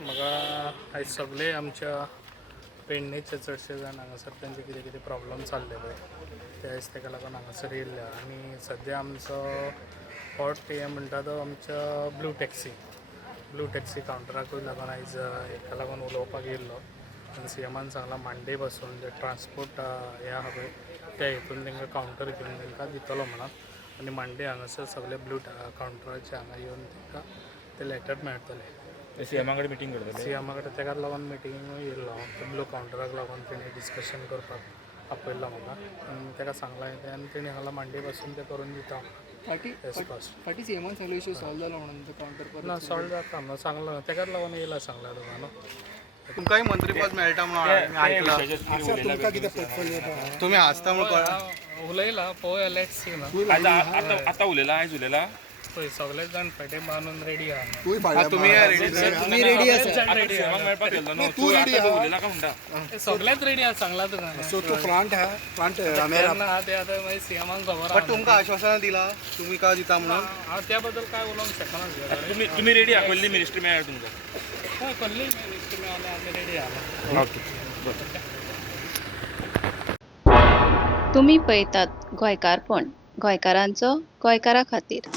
म्हाका आयज सगळे आमच्या पेडणेचे चडशे जाण हांगासर तांचे कितें कितें प्रॉब्लम चालले पळय ते आयज ताका लागून हांगासर येयल्ले आनी सद्या आमचो हॉट हे म्हणटा तो आमच्या ब्लू टॅक्सी कावंटराकूय लागून आयज हेका लागून उलोवपाक येयल्लो आनी सीएमान सांगलां मांडे बसून जे ट्रान्सपोर्ट हे आहा पळय त्या हितून तांकां कावंटर घेवन तांकां दितलो म्हणून आनी मांडे हांगासर सगळे ब्लू कावंटराचे हांगा येवन तांकां ते लेटर मेळटले सीएमा कडेन मिटींग करतले सीएमा कडेन तेका लागून मिटींग येयल्लो ब्लू कावंटराक लागून तेणी डिस्कशन करपाक आपयल्लो म्हाका आनी ताका सांगलां तें आनी तेणी सांगलां मांडे बसून तें करून दिता फाटी सीएमान सांगलो इश्यू सॉल्व जालो म्हणून तो कावंटर ना सॉल्व जाता न्हू सांगलो तेकाच लागून येयला सांगला तुका न्हू तुमकांय मंत्रीपद मेळटा म्हणून आयकलां तुम्ही आसता म्हणून उलयला पळोवया लेट्स सी ना आतां उलयला आयज उलयला पळय सगळे जाण फाटीं बांदून रेडी आहा तुम्ही रेडी आसा सीएमाक मेळपाक गेल्लो न्हू तूं आतां उलयला काय म्हणटा सगळेच रेडी आहा सांगला तुका सो तू फ्रंट तेन्ना आहा ते आतां मागीर सीएमाक खबर बट तुमकां आश्वासन दिला तुम्ही का दिता म्हणून हांव त्या बद्दल काय उलोवंक शकना तुम्ही रेडी आहा पयली मिनिस्ट्री मेळ्ळा तुमकां हय कसली मिनिस्ट्री मेळ्ळी आमी रेडी आहा ओके तुम्ही पळयतात गोंयकारपण गोंयकारांचो गोंयकारा खातीर.